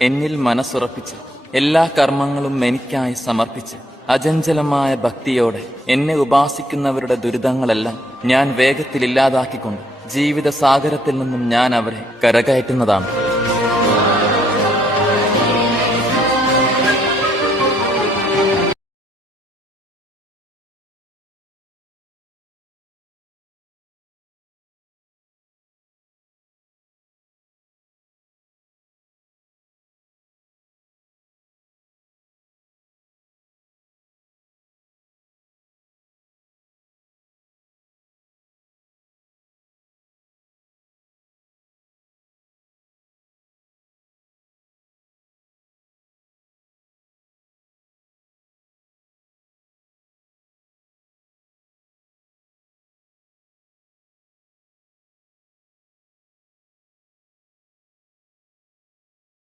എന്നിൽ മനസ്സുറപ്പിച്ച് എല്ലാ കർമ്മങ്ങളും എനിക്കായി സമർപ്പിച്ച് അചഞ്ചലമായ ഭക്തിയോടെ എന്നെ ഉപാസിക്കുന്നവരുടെ ദുരിതങ്ങളെല്ലാം ഞാൻ വേഗത്തിൽ ഇല്ലാതാക്കിക്കൊണ്ട് ജീവിത സാഗരത്തിൽ നിന്നും ഞാൻ അവരെ കരകയറ്റുന്നതാണ്.